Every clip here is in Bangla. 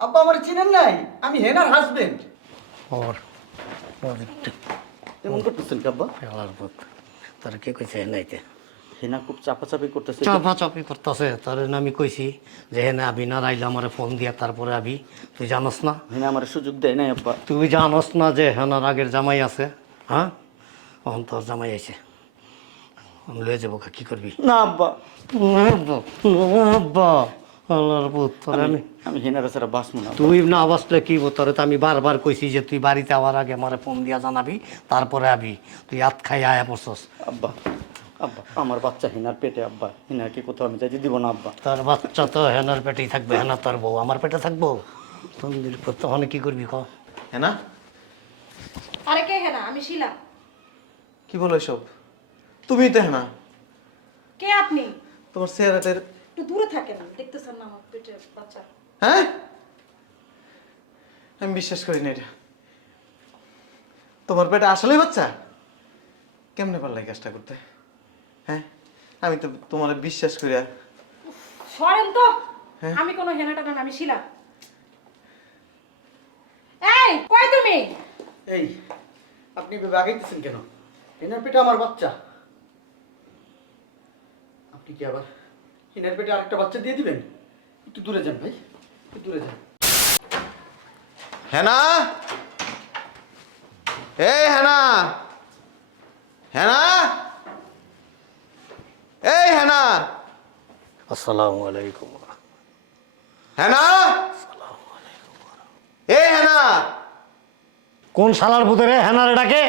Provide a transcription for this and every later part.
আব্বা আমার চিনেন নাই? আমি হেনার হাজবেন্ড ওর এমন করতেছেন কি আব্বা? ফেলার পথ। তোর কে কইছে নাইতে হেনা খুব চাপাচাপি করতেছে। চাপা চাপি করতেছে। তোর আমি কইছি যে হ্যাঁ আবি না রাইলে আমার ফোন দিয়া তারপরে আবি। তুই জানোস না? হেনা আমার সুযোগ দেয় নাই আব্বা। তুই জানোস না যে হেনার আগের জামাই আছে? হ্যাঁ? অহন তোর জামাই আছে আমি লয়ে যাব কি করবি? না আব্বা। আব্বা। আল্লাহর পুত তোর আমি আমি হেনার ছাড়া বাঁচবো না। তুই না বসলে কি তোরে? তো আমি বারবার কইছি যে তুই বাড়িতে আওয়ার আগে আমার ফোন দিয়া জানাবি তারপরে আবি। তুই আত খাই আয়া পড়ছস। আব্বা আব্বা আমার বাচ্চা হেনার পেটে আব্বা। হেনার কি কোথাও আমি যাইতে দিব না আব্বা? তোর বাচ্চা তো হেনার পেটেই থাকবে হেনা তোর বউ। আমার পেটে থাকব? তন্দির তখন কি করবি ক? হ্যাঁ না আরে কে হ্যাঁ আমি শিলা। কি বলো এসব? তুমি তো হ্যাঁ না কে আপনি? তোমার চেহারাটার একটু দূরে থাকেন দেখতেছেন না আমার পেটে বাচ্চা। হ্যাঁ? আমি বিশ্বাস করি না এটা। তোমার পেটে আসলে বাচ্চা? কেমনে পারলাই কাজটা করতে? হ্যাঁ? আমি তো তোমার বিশ্বাস করি আর। সরেন তো! হ্যাঁ? আমি কোনো হেনাটা না আমি শিলা। এই কই তুমি? এই আপনি ভেবে আগাইতেছেন কেন? হেনার পেটে আমার বাচ্চা। আপনি কি আবার হেনার পেটে আরেকটা বাচ্চা দিয়ে দিবেন? একটু দূরে যান ভাই একটু দূরে যান। হ্যানা এই হ্যানা হ্যানা এই হ্যানা আসসালামু আলাইকুম হ্যানা এই হ্যানা কোন শালার ভূতে রে হেনারে ডাকে?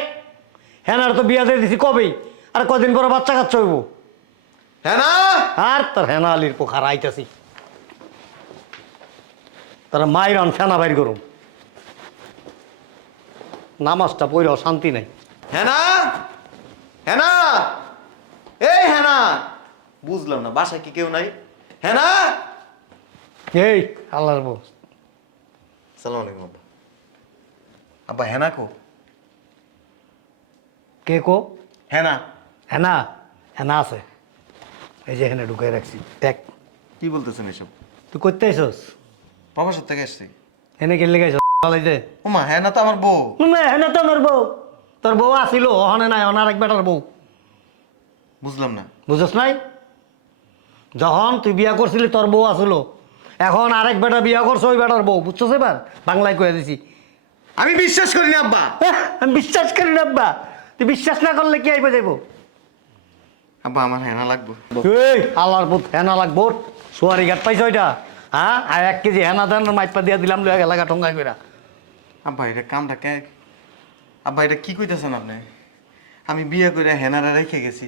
হেনার তো বিয়া দিয়ে দিছি কবেই? আর কদিন পরে বাচ্চা কাচ্চা হইব? হ্যানা আর তার হেনা আলির পোখার আইতাছি। তারা মায়ের আন ফেনা বাইর করুন নামাজটা পড়েও শান্তি নাই। হেনা? হেনা? এই হেনা! বুঝলাম না বাসায় কি কেউ নাই? হেনা? এই আল্লাহর বউ। সালাম আলাইকুম আব্বা। আব্বা হ্যানা কো? কে কো? হেনা। হেনা হেনা আছে। এই যে এখানে ঢুকাই রাখছি। দেখ। কি বলতেছেন এসব? তুই করতে আইসস? প্রবাসের থেকে আসছি। এনে কেলে গেছ চালাইতে ওমা হ্যানা তো আমার বউ। না হেনে তো আমার বউ। তোর বউ আসিল ওখানে নাই অনার এক বেটার বউ। বুঝলাম না। বুঝছ নাই? যখন তুই বিয়া করছিলি তোর বউ আসলো এখন আরেক বেটা বিয়া করছ ওই বেটার বউ। বুঝছস এবার? বাংলায় কয়ে দিছি। আমি বিশ্বাস করি না আব্বা। আহ, আমি বিশ্বাস করি না আব্বা। তুই বিশ্বাস না করলে কি আইবে যাইব? আব্বা আমার হ্যানা লাগবে। এই আল্লাহর পুত হেনা লাগবো সোয়ারি ঘাট পাইছ ওইটা? হ্যাঁ আর এক কেজি হেনা দেন মাইপা দিয়া দিলাম লইয়া গেলা ঠঙ্গাই কইরা। আব্বা এটা কামটা কে? আব্বা এটা কি কইতেছেন আপনি? আমি বিয়ে করে হেনারা রেখে গেছি।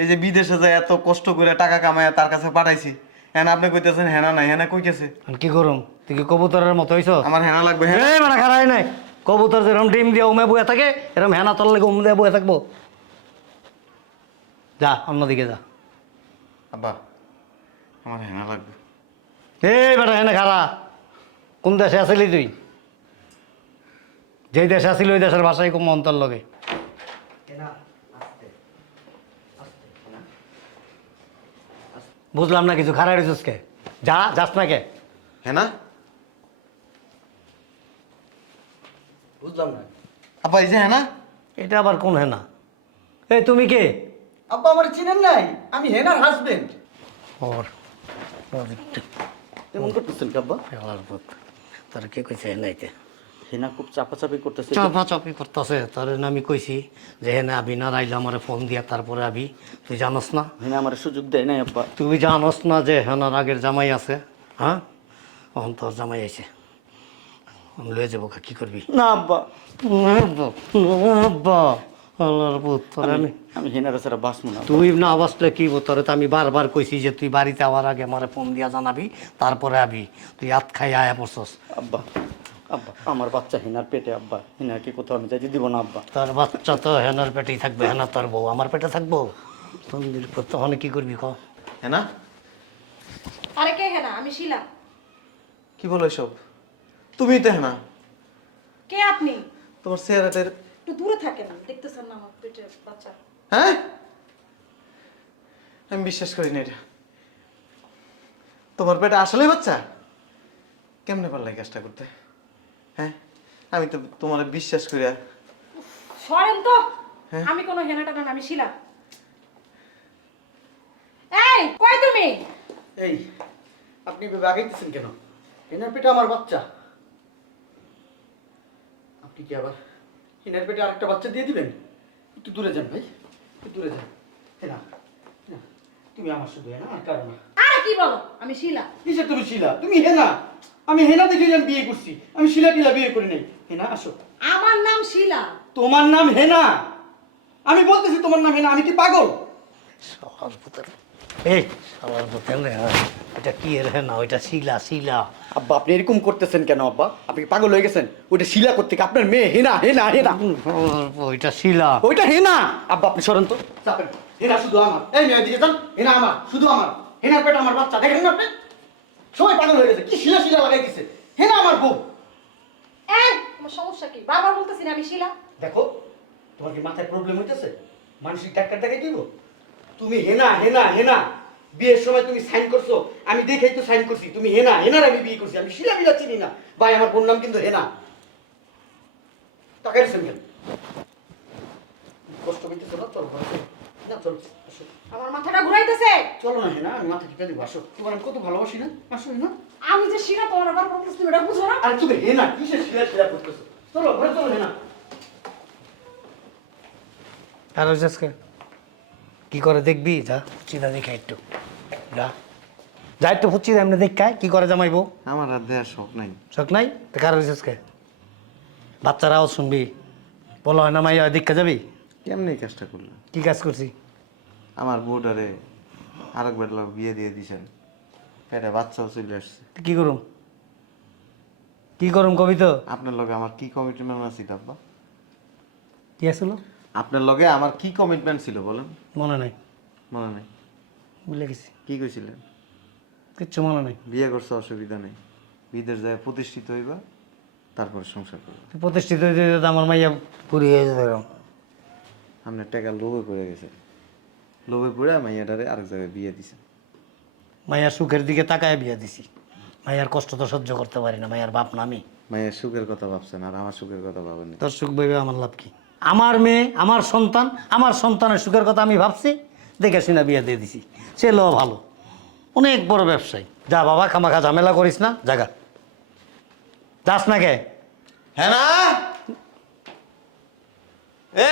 এই যে বিদেশে যায় এত কষ্ট করে টাকা কামায় তার কাছে পাঠাইছি। হ্যাঁ আপনি কইতেছেন হেনা নাই হেনা কই গেছে কি করুম? তুই কি কবুতরের মতো হইছ? আমার হেনা লাগবে হ্যাঁ মানে খারাই নাই। কবুতর যেরকম ডিম দিয়ে উমে বয়ে থাকে এরকম হেনা তল লেগে উম দিয়ে বয়ে থাকব। যা অন্যদিকে যা। আব্বা আমার হেনা লাগবে। এই বেটা হেনে খারা। কোন দেশে আসিলি তুই? যেই দেশে আসিলি ওই দেশের ভাষাই কম অন্তর লগে। বুঝলাম না কিছু খারাই রেছিস কে? যা যাস না কে? হেনা? বুঝলাম না। আব্বা এই যে হেনা? এটা আবার কোন হেনা? এই তুমি কে? আব্বা আমার চিনেন নাই? আমি হেনার হাজবেন্ড ওর ওর একটু এমন করতেছেন কি আব্বা? ফেলার পথ তোর কে কইছে হেনাইতে হেনা খুব চাপাচাপি করতেছে চাপা চাপি করতেছে তোর আমি কইছি যে হেনা আবি না রাইলে আমার ফোন দিয়া তারপরে আবি তুই জানোস না? হেনা আমার সুযোগ দেয় নাই আব্বা। তুই জানোস না যে হেনার আগের জামাই আছে হ্যাঁ? এখন তোর জামাই আছে আমি লয়ে যাব কি করবি? না আব্বা। আব্বা। আল্লাহর পুত আমি আমি হেনার ছাড়া বাঁচবো না। তুই না বসলে কি তোরে? তো আমি বারবার কইছি যে তুই বাড়িতে আওয়ার আগে আমার ফোন দিয়া জানাবি তারপরে আবি। তুই আত খাই আয়া পড়ছস। আব্বা আব্বা আমার বাচ্চা হেনার পেটে আব্বা। হেনার কি কোথাও আমি যাইতে দিব না আব্বা? তোর বাচ্চা তো হেনার পেটেই থাকবে হেনা তোর বউ। আমার পেটে থাকব? তন্দির তখন কি করবি ক? হেনা? আরে কে হ্যাঁ আমি শিলা। কি বলো এসব? তুমি তো হেনা। কে আপনি? তোমার চেহারাটার একটু দূরে থাকেন দেখতেছেন না আমার পেটে বাচ্চা। হ্যাঁ? আমি বিশ্বাস করি না এটা। তোমার পেটে আসলেই বাচ্চা? কেমনে পারলাই কাজটা করতে? হ্যাঁ? আমি তো তোমার বিশ্বাস করি আর। সরেন তো! হ্যাঁ? আমি কোনো হেনা টানা না, আমি শিলা। এই কই তুমি? এই আপনি ভেবে আগাইতেছেন কেন? হিনার পেটে আমার বাচ্চা। আপনি কি আবার হিনার পেটে আরেকটা বাচ্চা দিয়ে দিবেন? একটু দূরে যান ভাই একটু দূরে যান। হেনা হেনা, তুমি আমার শুধু হেনা আর কারও না। আরে কি বলো? আমি শিলা। তুমি শিলা? তুমি হেনা। আমি হেনা দেখে আমি বিয়ে করছি। আমি শিলা টিলা বিয়ে করি নাই। হেনা আসো। আমার নাম শিলা। তোমার নাম হেনা। আমি বলতেছি তোমার নাম হেনা। আমি কি পাগল? এই রে, এটা কি এর হ্যাঁ না ওইটা শিলা শিলা। আব্বা আপনি এরকম করতেছেন কেন আব্বা? আপনি কি পাগল হয়ে গেছেন? ওইটা শিলা করতে কি আপনার মেয়ে হেনা হেনা হেনা। ওইটা শিলা। ওইটা হেনা। আব্বা আপনি সরেন তো। চাপেন। হেনা শুধু আমার। এই মেয়ে দিকে যান। হেনা আমার শুধু আমার। হেনার পেটে আমার বাচ্চা। দেখেন না আপনি? সবাই পাগল হয়ে গেছে। কি শিলা শিলা লাগাই দিছে হেনা আমার বউ। এই তোমার সমস্যা কি? বারবার বলতেছি না আমি শিলা। দেখো তোমার কি মাথায় প্রবলেম হইতেছে? মানসিক ডাক্তার দেখাই দিব? তুমি হেনা হেনা হেনা। বিয়ের সময় তুমি সাইন করছ আমি দেখেই তো সাইন করছি। তুমি হেনা হেনার আমি বিয়ে করছি আমি শিলা বিলা চিনি না। ভাই আমার বোন নাম কিন্তু হেনা। টাকা দিচ্ছেন কেন? কষ্ট পেতেছো না চলো। না চলো আসো। আমার মাথাটা ঘুরাইতেছে। চলো না হেনা আমি মাথা টিপে দেবো আসো। তোমার আমি কত ভালোবাসি না? আসো হেনা আমি যে শিলা তোমার আবার বলতেছি তুমি এটা বুঝো না? আর তুমি হেনা কিসের শিলা শিলা করতেছো? চলো ঘরে চলো হেনা। আর আজকে কি করে দেখবি? যা চিন্তা দেখে একটু। যা। যা একটু ফুচ্ছি এমনি দেখায় কি করে জামাইবো আমার আর দেওয়ার শখ নাই। শখ নাই? তো কার হয়েছে আজকে? বাচ্চারাও শুনবি। বলো হয় না মাইয়া দীক্ষা যাবি? কেমনি এই কাজটা করলাম কি কাজ করছি? আমার বউটারে আরেক বেলা বিয়ে দিয়ে দিছেন। পেটে বাচ্চাও চলে আসছে। কি করুম? কি করুম কবি তো? আপনার লগে আমার কি কমিটমেন্ট আছে আব্বা? কি আসলো আপনার লগে আমার কি কমিটমেন্ট ছিল বলেন? মনে নাই। মনে নাই। ভুলে গেছি। কি কইছিলেন? কিচ্ছু মনে নাই। বিয়ে করছে অসুবিধা নেই। বিদেশ যায় প্রতিষ্ঠিত হইবা তারপর সংসার করবা। প্রতিষ্ঠিত হইতে হইতে তো আমার মাইয়া পুরি হয়ে যেত এরকম। আপনার টাকা লোভে পড়ে গেছে লোভে পড়ে মাইয়াটারে আরেক জায়গায় বিয়ে দিছে মাইয়ার সুখের দিকে তাকায় বিয়া দিছি। মাইয়ার কষ্ট তো সহ্য করতে পারি না মাইয়ার বাপ না আমি। মায়ের সুখের কথা ভাবছেন আর আমার সুখের কথা ভাবেন তোর সুখ ভেবে আমার লাভ কি? আমার মেয়ে আমার সন্তান আমার সন্তানের সুখের কথা আমি ভাবছি দেখে শুনে বিয়ে দিয়ে দিছি। ছেলেও ভালো। অনেক বড় ব্যবসায়ী। যা বাবা খামাখা ঝামেলা করিস না জাগা। যাস না কে? হ্যাঁ না? এ!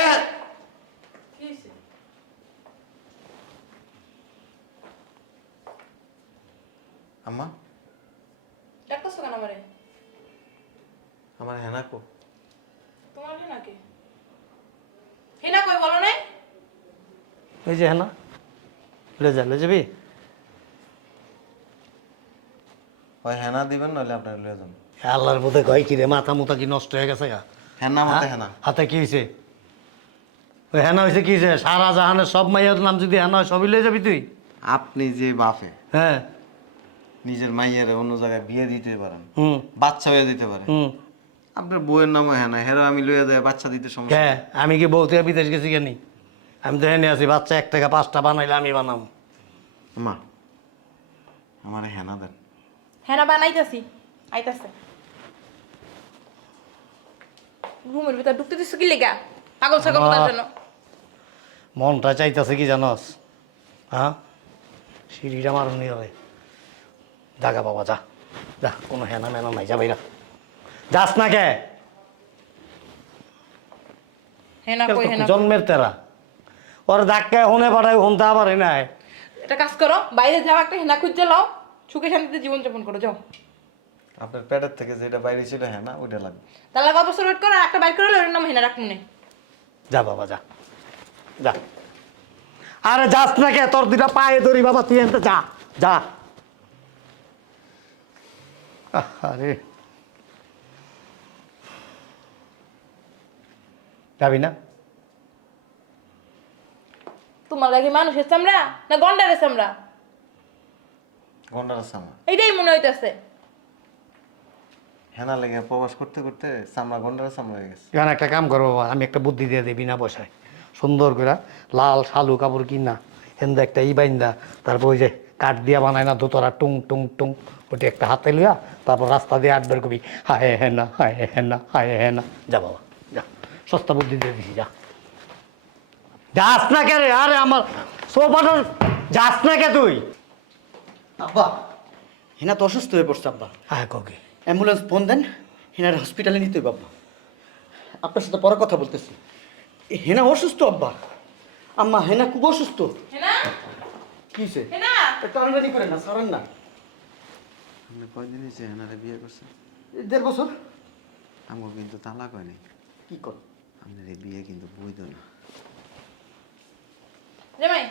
আম্মা? ডাকতেছো কেন আমারে? আমার হেনা কো। তোমার হেনা কে হেনা কই বলো নাই এই যে হ্যাঁ না লে যা লে যাবি? ওই হেনা দিবেন নইলে আপনার লয়ে যান আল্লাহর বোধে কয় কি রে মাথা মুথা কি নষ্ট হয়ে গেছে গা? হেনা মতে হেনা। হাতে কি হয়েছে ওই হ্যাঁ হয়েছে কি হয়েছে সারা জাহানের সব মাইয়ার নাম যদি হেনা হয় সবই লয়ে যাবি তুই? আপনি যে বাপে হ্যাঁ। নিজের মাইয়ের অন্য জায়গায় বিয়ে দিতে পারেন হুম। বাচ্চা হয়ে দিতে পারেন। হুম। আপনার বউয়ের নামও হেনা হেরো আমি লইয়া যায় বাচ্চা দিতে সমস্যা হ্যাঁ আমি কি বলতে বিদেশ গেছি কেন? আমি তো এনে আছি বাচ্চা এক টাকা পাঁচটা বানাইলে আমি বানাবো মা আমার হেনা দেন। হেনা বানাইতাছি আইতাছে। রুমের ভিতর ঢুকতে দিছো কি লেগা? পাগল ছাগল তার জন্য। মনটা চাইতেছে কি জানস? হ্যাঁ সিঁড়িটা মারুনি হবে জাগা বাবা যা। যা কোনো হেনা মেনা নাই যা বাইরা। যাস না কে? হেনা কই হেনা কই? জন্মের তেরা। ওর ধাক্কায় হনে পাঠায় হনতে আবার নাই। একটা কাজ করো বাইরে যাও একটা হেনা খুঁজে লাও সুখে শান্তিতে জীবন যাপন করো যাও। আপনার পেটের থেকে যেটা বাইরে ছিল হেনা ওইটা লাগবে। তাহলে কত বছর ওয়েট করো আর একটা বাইর করে ওর নাম হেনা রাখুন নে। যা বাবা যা। যা। আরে যাস না কে তোর দুটা পায়ে ধরি বাবা তুই এনতে যা যা। আহ, আরে যাবি না? তোমার লাগে মানুষের চামড়া না গন্ডারের চামড়া গন্ডার সামা এইটাই মনে হইতাছে হেনা লেগে প্রবাস করতে করতে চামড়া গন্ডার চামড়া হয়ে গেছে এখানে একটা কাম করো বাবা আমি একটা বুদ্ধি দিয়ে দিই বিনা পয়সায় সুন্দর করে লাল শালু কাপড় কিনা হেন্দা একটা ই বাইন্দা তারপর ওই যে কাঠ দিয়া বানায় না দোতরা টুং টুং টুং ওটি একটা হাতে লিয়া তারপর রাস্তা দিয়ে আট বের করবি হায় হ্যাঁ না হায় হ্যাঁ না হায় হ্যাঁ না যা বাবা যা সস্তা বুদ্ধি দিয়ে দিছি যা যাস না কে রে আরে আমার সোফাটার যাস না কে তুই? আব্বা হেনা তো অসুস্থ হয়ে পড়ছে আব্বা। হ্যাঁ ককে অ্যাম্বুলেন্স ফোন দেন হেনার হসপিটালে নিতে হবে আব্বা। আপনার সাথে পরে কথা বলতেছি। এ হেনা অসুস্থ আব্বা। আম্মা হেনা খুব অসুস্থ। হেনা? কি হয়েছে করে না সরান না। আপনি কয়দিন হয়েছে হেনারে বিয়ে করছেন? এ দেড় বছর। আমার কিন্তু তালাক হয়নি। কি কর? আপনার এই বিয়ে কিন্তু বৈধ না। জামাই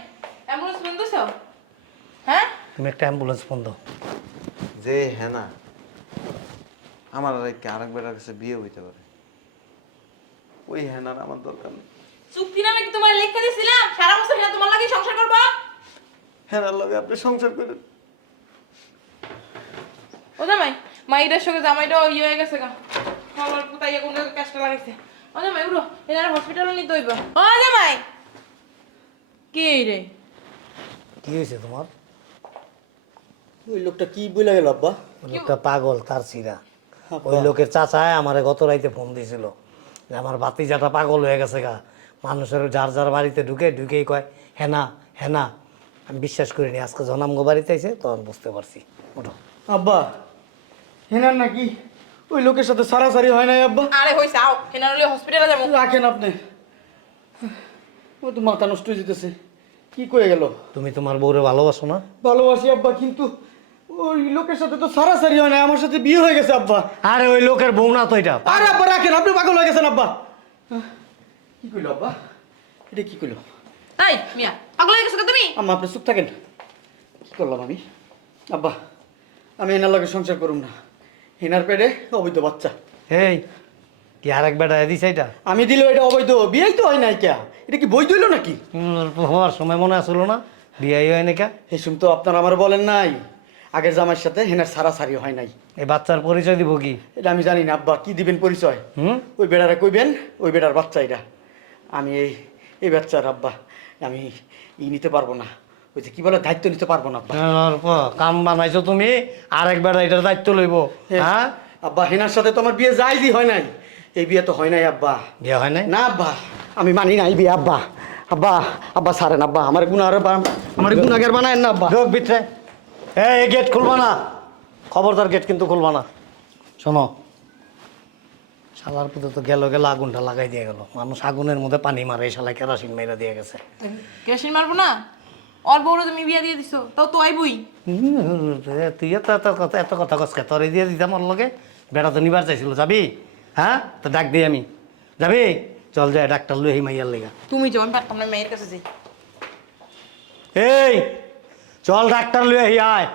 অ্যাম্বুলেন্স ফোন দিছো হ্যাঁ? তুমি একটা অ্যাম্বুলেন্স ফোন দাও যে হেনা আমার আর কি আরেক বেটার কাছে বিয়ে হইতে পারে। ওই হেনার আমার দরকার নেই। চুক্তি নামে কি তোমার লিখে দিছিলাম? সারা বছর হেনা তোমার লাগে সংসার করবা? হেনার লগে আপনি সংসার করেন। ও জামাই মাইটার সঙ্গে জামাইটা ইয়ে হয়ে গেছে গা। খবর কোথায় কোন জায়গায় কাজটা লাগাইছে। ও জামাই উড়ো এনার হসপিটালে নিতে হইব। ও জামাই কি রে কি হয়েছে তোমার ওই লোকটা কি বলে গেল আব্বা? ওই লোকটা পাগল তার সিরা ওই লোকের চাচায় আমারে গত রাইতে ফোন দিয়েছিল যে আমার বাতিজাটা পাগল হয়ে গেছে গা। মানুষের যার যার বাড়িতে ঢুকে ঢুকেই কয় হেনা হেনা আমি বিশ্বাস করিনি আজকে জনামগো বাড়িতে আইছে তখন বুঝতে পারছি। ওঠো। আব্বা হেনার নাকি? ওই লোকের সাথে সারাসারি হয় নাই আব্বা? আরে হইছে আও। হেনার হলে হসপিটালে যাব। রাখেন আপনি। ও তো মাথা নষ্ট হয়ে যেতেছে। কি কয়ে গেল? তুমি তোমার বউরে ভালোবাসো না? ভালোবাসি আব্বা কিন্তু ওই লোকের সাথে তো সারাসারি হয় না আমার সাথে বিয়ে হয়ে গেছে আব্বা। আরে ওই লোকের বউ না তো এটা। আরে আব্বা রাখেন আপনি পাগল হয়ে গেছেন আব্বা। কি কইলো আব্বা? এটা কি কইলো? তাই মিয়া পাগল হয়ে গেছো তুমি? আম্মা আপনি চুপ থাকেন। কি করলাম আমি? আব্বা আমি এনার লগে সংসার করুম না। এনার পেটে অবৈধ বাচ্চা। এই কি আর এক বেটা দিছে এটা আমি দিলেও এটা অবৈধ। বিয়েই তো হয় নাই কে এটা কি বৈধ হইল নাকি? হওয়ার সময় মনে আসলো না। বিয়ে হয় নাকি হেসুম তো আপনার আমার বলেন নাই। আগের জামাইয়ের সাথে হেনার সারাসারি হয় নাই। এই বাচ্চার পরিচয় দিব কি? এটা আমি জানি না আব্বা। কি দিবেন পরিচয়? হুম? ওই বেড়ারা কইবেন ওই বেড়ার বাচ্চা এটা। আমি এই এই বাচ্চার আব্বা আমি ই নিতে পারব না। ওই যে কি বলে দায়িত্ব নিতে পারব না আব্বা। কাম বানাইছো তুমি আর এক বেটা এটার দায়িত্ব লইব হ্যাঁ? আব্বা হেনার সাথে তো আমার বিয়ে যাইজই হয় নাই। এই বিয়ে তো হয় নাই আব্বা বিয়ে হয় নাই না আব্বা আমি মানি নাই বিয়ে আব্বা আব্বা আব্বা সারেন আব্বা আমার গুনার আমার গুনাগার বানায়েন না আব্বা ঢোক ভিতরে এই গেট খুলবা না খবরদার গেট কিন্তু খুলবা না শোনো শালার পুতো তো গেল গেল আগুনটা লাগাই দিয়ে গেল মানুষ আগুনের মধ্যে পানি মারে এই শালায় কেরাসিন মেরা দিয়ে গেছে কেরোসিন মারবো না ওর বউরে তুমি বিয়া দিয়ে দিছো তাও তো আইবই হুম, তুই এত এত কথা এত কথা কসকে তোর দিয়ে দিতাম ওর লগে বেড়া তো নিবার চাইছিল যাবি হ্যাঁ? তো ডাক দিই আমি। যাবি? চল যায় ডাক্তার লই মাইয়ার লেগা। তুমি যাও আমি পারতাম না মেয়ের কাছে যাই। এই চল ডাক্তার লই আয়।